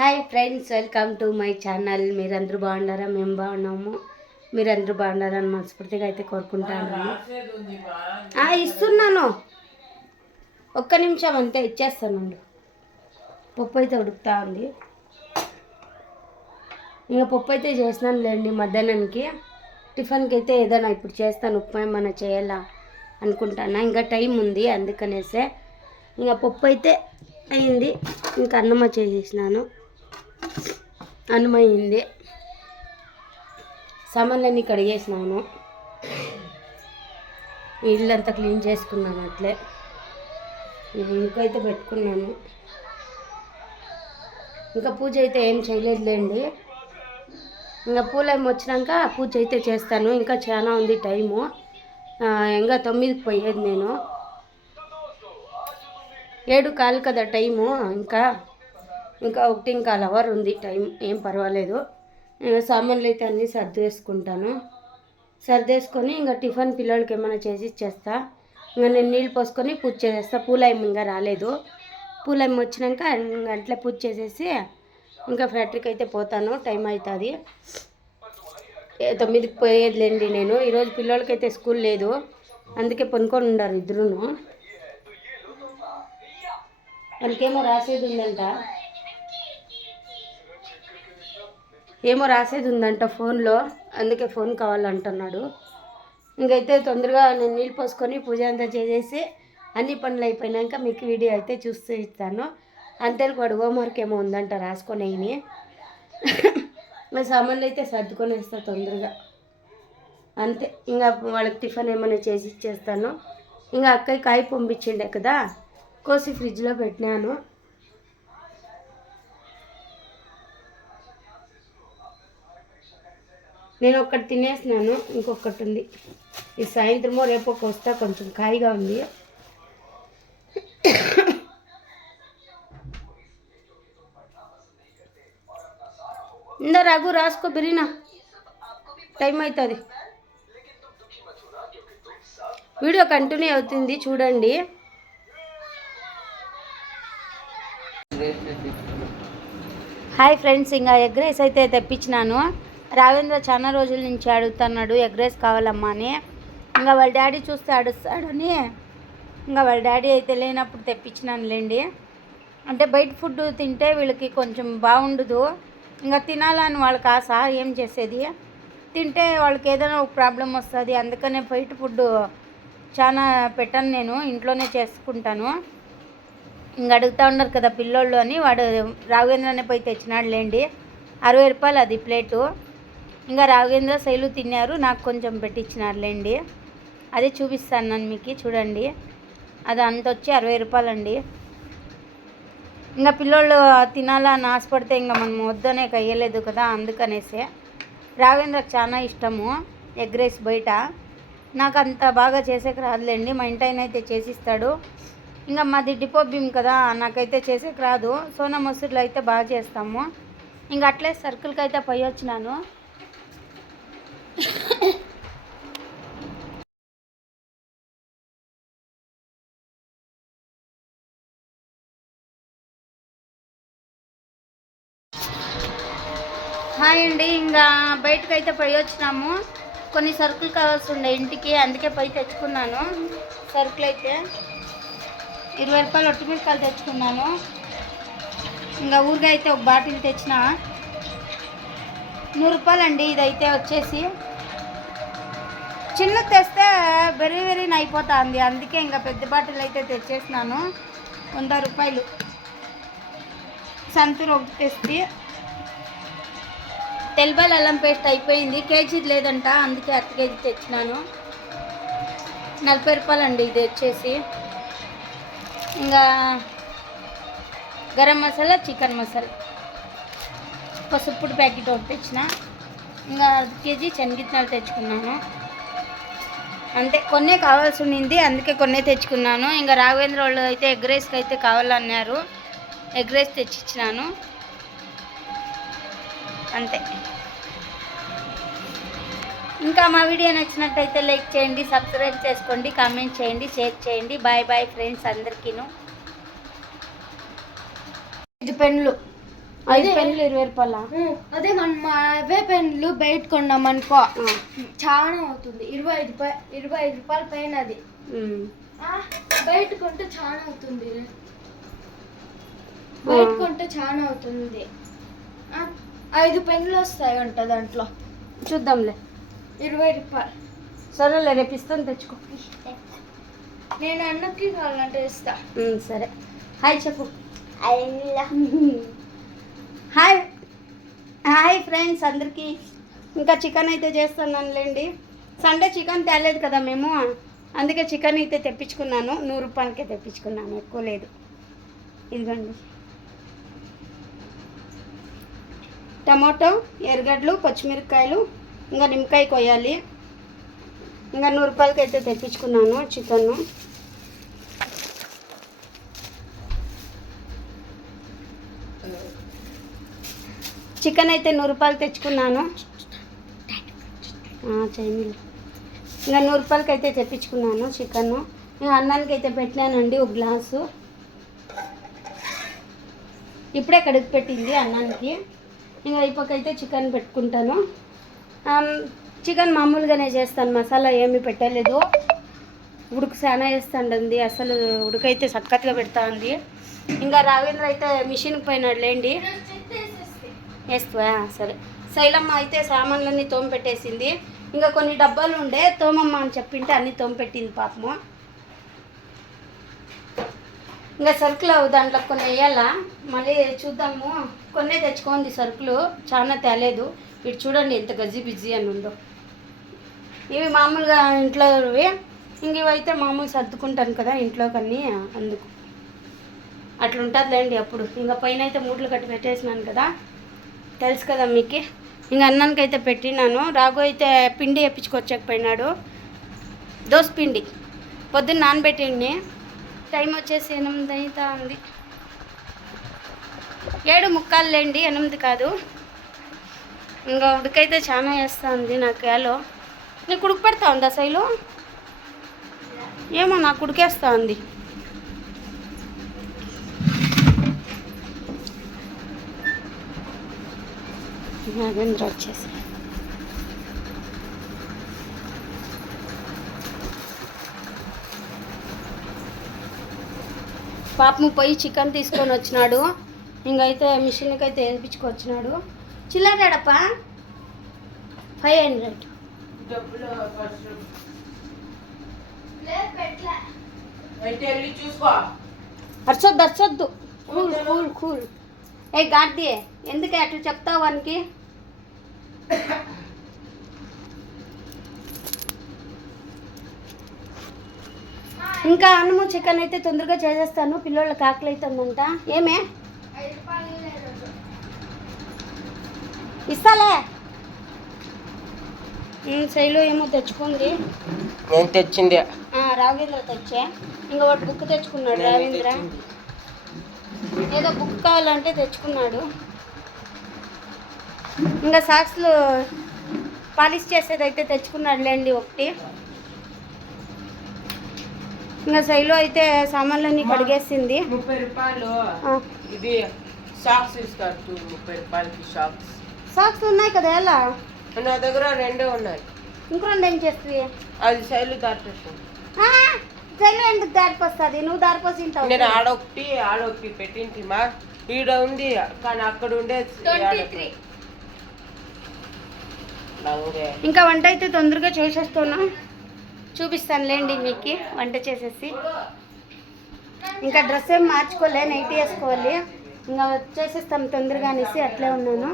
Hi friends, welcome to my channel. మీరందరూ బాగున్నారా? మేము బాగున్నాము. మీరందరూ బాగున్నారని మనస్ఫూర్తిగా అయితే కోరుకుంటాను. ఇస్తున్నాను, ఒక్క నిమిషం అంతే, ఇచ్చేస్తాను. పప్పు అయితే ఉడుకుతా ఉంది. ఇంకా పప్పు అయితే చేసినాను లేండి. మధ్యాహ్నానికి టిఫిన్కి అయితే ఏదైనా ఇప్పుడు చేస్తాను. ఉప్మా ఏమైనా చేయాలా అనుకుంటాను. ఇంకా టైం ఉంది, అందుకనేసే ఇంకా పప్పు అయితే అయింది. ఇంకా అన్నం చేసేసినాను. అన్నం అయింది, సామాన్లన్నీ కడిగేసినాను, ఇల్లంతా క్లీన్ చేసుకున్నాను. అట్లే ఇంకైతే పెట్టుకున్నాను. ఇంకా పూజ అయితే ఏం చేయలేదులేండి. ఇంకా పూలేం వచ్చినాక పూజ అయితే చేస్తాను. ఇంకా చాలా ఉంది టైము. ఇంకా 9కి పోయేది నేను. 7 కాలు కదా టైము. ఇంకా 1.25 అవర్ ఉంది టైం. ఏం పర్వాలేదు. సామాన్లు అయితే అన్నీ సర్దేసుకుంటాను. సర్దేసుకొని ఇంకా టిఫిన్ పిల్లలకి ఏమైనా చేసి ఇచ్చేస్తా. ఇంకా నేను నీళ్ళు పోసుకొని పూజ చేసేస్తా. పూలైమ్ ఇంకా రాలేదు. పూలైమ్ వచ్చినాక అట్లే పూజ చేసేసి ఇంకా ఫ్యాక్టరీకి అయితే పోతాను. టైం అవుతుంది. 9కి పోయేదిలేండి నేను. ఈరోజు పిల్లలకైతే స్కూల్ లేదు, అందుకే పనుకొని ఉండారు ఇద్దరు. వాళ్ళకేమో రాసేది ఉందంట, ఫోన్లో. అందుకే ఫోన్ కావాలంటున్నాడు. ఇంకైతే తొందరగా నేను నీళ్ళు పోసుకొని పూజ అంతా చేసేసి అన్ని పనులు అయిపోయినాక మీకు వీడియో అయితే చూస్తూ ఇస్తాను. అంతేలకు వాడు హోంవర్క్ ఏమో ఉందంట, రాసుకొని అయినాయి. సామాన్లు అయితే సర్దుకొని వేస్తా తొందరగా, అంతే. ఇంకా వాళ్ళకి టిఫిన్ ఏమైనా చేసి ఇచ్చేస్తాను. ఇంకా అక్కయ్య కాయ పంపించిండే కదా, కోసి ఫ్రిడ్జ్లో పెట్టినాను. నేను ఒక్కటి తినేసినాను, ఇంకొకటి ఉంది. ఈ సాయంత్రమో రేపో వస్తా. కొంచెం కాయగా ఉంది. ఇందా రఘు, రాసుకో బిరీనా, టైం అవుతుంది. వీడియో కంటిన్యూ అవుతుంది, చూడండి. హాయ్ ఫ్రెండ్స్, ఇంకా ఎగ్ రైస్ అయితే తెప్పించినాను. రావేంద్ర చాలా రోజుల నుంచి అడుగుతున్నాడు ఎగ్ రైస్ కావాలమ్మా అని. ఇంకా వాళ్ళ డాడీ చూస్తే అడుస్తాడని ఇంకా వాళ్ళ డాడీ అయితే లేనప్పుడు తెప్పించినానులేండి. అంటే బయట ఫుడ్ తింటే వీళ్ళకి కొంచెం బాగుండదు. ఇంకా తినాలని వాళ్ళకి ఆశ, ఏం చేసేది. తింటే వాళ్ళకి ఏదైనా ఒక ప్రాబ్లం వస్తుంది. అందుకనే బయట ఫుడ్ చాలా పెట్టాను, నేను ఇంట్లోనే చేసుకుంటాను. ఇంక అడుగుతూ ఉన్నారు కదా పిల్లోళ్ళు అని వాడు రాఘవేంద్రనే పోయి తెచ్చినాడులేండి. 60 రూపాయలు అది ప్లేటు. ఇంకా రాఘవేంద్ర శైలు తిన్నారు, నాకు కొంచెం పెట్టించినారులేండి. అదే చూపిస్తాను నన్ను మీకు, చూడండి. అది అంత వచ్చి 60 రూపాయలు అండి. ఇంకా పిల్లోళ్ళు తినాలని ఆశపడితే ఇంకా మనం వద్దనే కయ్యలేదు కదా, అందుకనేసే. రాఘవేంద్రకు చాలా ఇష్టము ఎగ్ రైస్. బయట నాకు అంత బాగా చేసేకి రాదులేండి, మా ఇంటాయన అయితే చేసిస్తాడు. ఇంకా మాది డిపో భీమ్ కదా, నాకైతే చేసేకి రాదు. సోనా మసూర్లో అయితే బాగా చేస్తాము. ఇంకా అట్లే సర్కిల్కి అయితే పోయి వచ్చినాను. హాయ్ అండి, ఇంకా బయటకు అయితే పోయి వచ్చినాము. కొన్ని సరుకులు కావాల్సి ఉండే ఇంటికి, అందుకే పోయి తెచ్చుకున్నాను. సరుకులు అయితే 20 రూపాయలు ఒట్టిమిరకాయలు తెచ్చుకున్నాను. ఇంకా ఊరిగా అయితే ఒక బాటిల్ తెచ్చిన 100 రూపాయలు అండి. ఇదైతే వచ్చేసి చిన్నది తెస్తే వెరీ అయిపోతుంది, అందుకే ఇంకా పెద్ద బాటిల్ అయితే తెచ్చేసినాను. 100 రూపాయలు. సంతూర్ ఒకటి తెస్తే తెల్లబాయలు అల్లం పేస్ట్ అయిపోయింది, కేజీ లేదంట, అందుకే 1/2 కేజీ తెచ్చినాను. 40 రూపాయలు అండి ఇది వచ్చేసి. ఇంకా గరం మసాలా, చికెన్ మసాలా, పసుపుడు ప్యాకెట్ ఒకటి తెచ్చిన. ఇంకా 1/2 కేజీ శనగిత్తనాలు తెచ్చుకున్నాను. అంతే, కొన్నే కావాల్సి ఉండింది, అందుకే కొన్నే తెచ్చుకున్నాను. ఇంకా రాఘవేంద్ర వాళ్ళు అయితే ఎగ్ రైస్కి అయితే కావాలన్నారు, ఎగ్ రైస్ తెచ్చిచ్చినాను. అంతే. ఇంకా మా వీడియో నచ్చినట్టయితే లైక్ చేయండి, సబ్స్క్రైబ్ చేసుకోండి, కామెంట్ చేయండి, షేర్ చేయండి. Bye friends అందరికీను. 5 పెన్నులు 5 పెన్నులు 20 రూపాయల? అదే మనం అవే పెన్నులు బయట కొన్నామనుకో చాలా అవుతుంది, 25 రూపాయల పైన. అది బయట కొంటే చాలా అవుతుంది, బయట కొంటే చాలా అవుతుంది. 5 పెన్నులు వస్తాయంట దాంట్లో. చూద్దాంలే. 20 రూపాయలు. సరేలే, రేపు ఇస్తాను, తెచ్చుకో. నేను అన్నకి కావాలంటే ఇస్తా. సరే. హాయ్ చెప్పు. హాయ్ హాయ్ ఫ్రెండ్స్ అందరికీ. ఇంకా చికెన్ అయితే చేస్తున్నానులేండి. సండే చికెన్ తేలేదు కదా మేము, అందుకే చికెన్ అయితే తెప్పించుకున్నాను. 100 రూపాయలకే తెప్పించుకున్నాను, ఎక్కువ లేదు. ఇదిగోండి టమాటో, ఎర్రగడ్డలు, పచ్చిమిరపకాయలు, ఇంకా నిమ్మకాయ కొయ్యాలి. ఇంకా 100 రూపాయలకి అయితే తెప్పించుకున్నాను చికెన్. చికెన్ అయితే 100 రూపాయలు తెచ్చుకున్నాను. చైనీలు ఇంకా 100 రూపాయలకి అయితే తెప్పించుకున్నాను చికెన్. ఇంకా అన్నానికి అయితే పెట్టినానండి 1 గ్లాసు. ఇప్పుడే కడుగు పెట్టింది అన్నానికి. ఇంకా అయిపోకైతే చికెన్ పెట్టుకుంటాను. చికెన్ మామూలుగానే చేస్తాను, మసాలా ఏమీ పెట్టలేదు. ఉడుకు చాలా వేస్తాండి, అసలు ఉడుకైతే సక్కత్గా పెడతా ఉంది. ఇంకా రావేంద్ర అయితే మిషన్కి పోయినాడు లేండి. వేస్తావా? సరే. శైలమ్మ అయితే సామాన్లన్నీ తోమపెట్టేసింది. ఇంకా కొన్ని డబ్బాలు ఉండే తోమమ్మ అని చెప్పింటే అన్నీ తోమపెట్టింది పాపము. ఇంకా సరుకులు దాంట్లో కొన్ని వేయాలా, మళ్ళీ చూద్దాము. కొన్నే తెచ్చుకోండి సరుకులు, చాలా తేలేదు. ఇటు చూడండి ఎంత గజ్జి బిజీ అని ఉందో. ఇవి మామూలుగా ఇంట్లో ఇంక ఇవైతే మామూలు సర్దుకుంటాను కదా ఇంట్లోకన్నీ, అందుకు అట్లా ఉంటుందిలేండి. అప్పుడు ఇంకా పైన అయితే మూటలు కట్టి పెట్టేసినాను కదా, తెలుసు కదా మీకు. ఇంకా అన్నానికి అయితే పెట్టినాను. రాఘు అయితే పిండి వేయించుకొచ్చకపోయినాడు, దోశ పిండి పొద్దున్న నానబెట్టిండి. టైం వచ్చేసి 8 అవుతా ఉంది. 7:45 లేండి, 8 కాదు. ఇంకా ఉడికైతే చాలా వేస్తూ ఉంది నాకు. ఏలో నీకు ఉడికి పెడతా ఉందా శైలు? ఏమో నాకు ఉడికేస్తూ ఉంది. నాగేంద్ర వచ్చేసి పాపము పోయి చికెన్ తీసుకొని వచ్చినాడు. ఇంకైతే మిషన్కి అయితే వేయించుకొచ్చినాడు. చిల్లరేడప్ప 500. అరచొద్దు. Cool cool cool. ఏ గాడ్ది ఎందుకే అట్లా చెప్తావు వానికి? ఇంకా అన్నము చికెన్ అయితే తొందరగా చేసేస్తాను, పిల్లోళ్ళకి ఆకలి అవుతుందంట. ఏమే ఇస్తాలే. శైలు ఏమో తెచ్చుకుంది. నేను తెచ్చింది రావేంద్ర తెచ్చా. ఇంకా వాడు బుక్ తెచ్చుకున్నాడు రావేంద్ర. ఏదో బుక్ కావాలంటే తెచ్చుకున్నాడు. ఇంకా సాక్స్లు పాలిష్ చేసేది అయితే తెచ్చుకున్నాడు లేండి ఒకటి. ఇంకా శైలు అయితే సామాన్లన్నీ కడిగేసింది. 30 రూపాయలు ఇది సాక్స్ ఇస్తారు, 30 రూపాయలకి సాక్స్. సాక్స్ ఉన్నాయి కదా ఎలా? నా దగ్గర 2 ఉన్నాయి. ఇంకో 2 ఏం చేస్తుంది? అది శైలు దారిపోతుంది. శైలు ఎందుకు దారిపోస్తుంది? నువ్వు దారిపోసి నేను ఆడొకటి పెట్టింటిమా. ఈడ ఉంది కానీ అక్కడ ఉండే. ఇంకా వంట అయితే తొందరగా చేసేస్తున్నా, చూపిస్తాను లేండి మీకు వంట చేసేసి. ఇంకా డ్రెస్ ఏం మార్చుకోలే, నైట్ వేసుకోవాలి. ఇంకా చేసేస్తాం తొందరగా అనేసి అట్లే ఉన్నాను.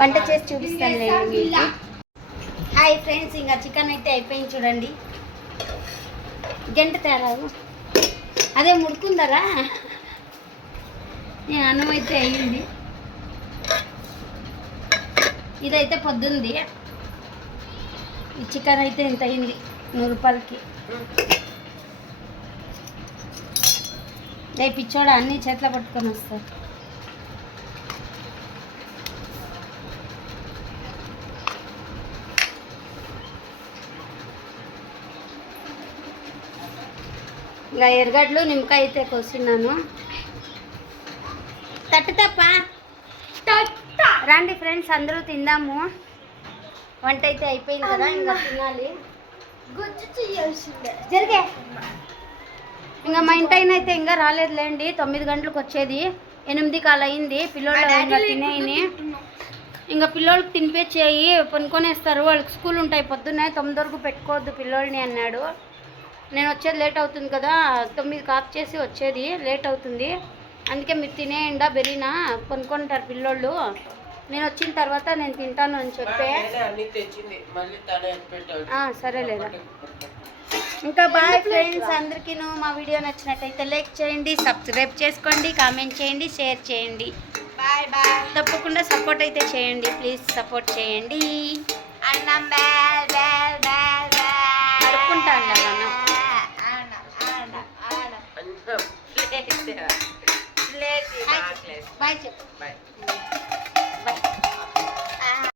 వంట చేసి చూపిస్తాను లేండి మీకు. హాయ్ ఫ్రెండ్స్, ఇంకా చికెన్ అయితే అయిపోయింది చూడండి. గంట తేరాదు, అదే ముడుకుందరా. అన్నం అయితే అయ్యింది. ఇదైతే పొద్దుంది. ఈ చికెన్ అయితే ఇంత అయింది 100 రూపాయలకి. రేపు పిచ్చోడా అన్నీ చేతిలో పట్టుకొని వస్తారు. ఇంకా ఎర్రగడ్డలు నిమ్మకాయ అయితే కోసినాను. తట్టు తప్ప రండి ఫ్రెండ్స్, అందరూ తిందాము. వంట అయితే అయిపోయింది కదా, ఇంకా తినాలి. గుజ్జు చేయాల్సిందే. జరిగే ఇంకా మా ఇంటి ఆయన అయితే ఇంకా రాలేదులేండి. 9 గంటలకు వచ్చేది, 8 కాలు అయింది. పిల్లోళ్ళు ఇంకా తినేయని, ఇంకా పిల్లోళ్ళకి తినిపించేయి పనుకొనేస్తారు. వాళ్ళకి స్కూల్ ఉంటాయి పొద్దున్నే. 9 వరకు పెట్టుకోవద్దు పిల్లోళ్ళని అన్నాడు. నేను వచ్చేది లేట్ అవుతుంది కదా, 9 కాపు చేసి వచ్చేది లేట్ అవుతుంది. అందుకే మీరు తినేయండా బెరీనా, కొనుక్కుంటారు పిల్లోళ్ళు. నేను వచ్చిన తర్వాత నేను తింటాను అని చెప్పే. సరేలేదా. ఇంకా బాయ్ ఫ్రెండ్స్ అందరికీ. మా వీడియో నచ్చినట్టయితే లైక్ చేయండి, సబ్స్క్రైబ్ చేసుకోండి, కామెంట్ చేయండి, షేర్ చేయండి. Bye bye. తప్పకుండా సపోర్ట్ అయితే చేయండి, ప్లీజ్ సపోర్ట్ చేయండి. అన్నం బేల్ బేల్ బేల్ బేల్. అడుక్కుంటా అన్నా బాయ్ చెప్పు. బాయ్.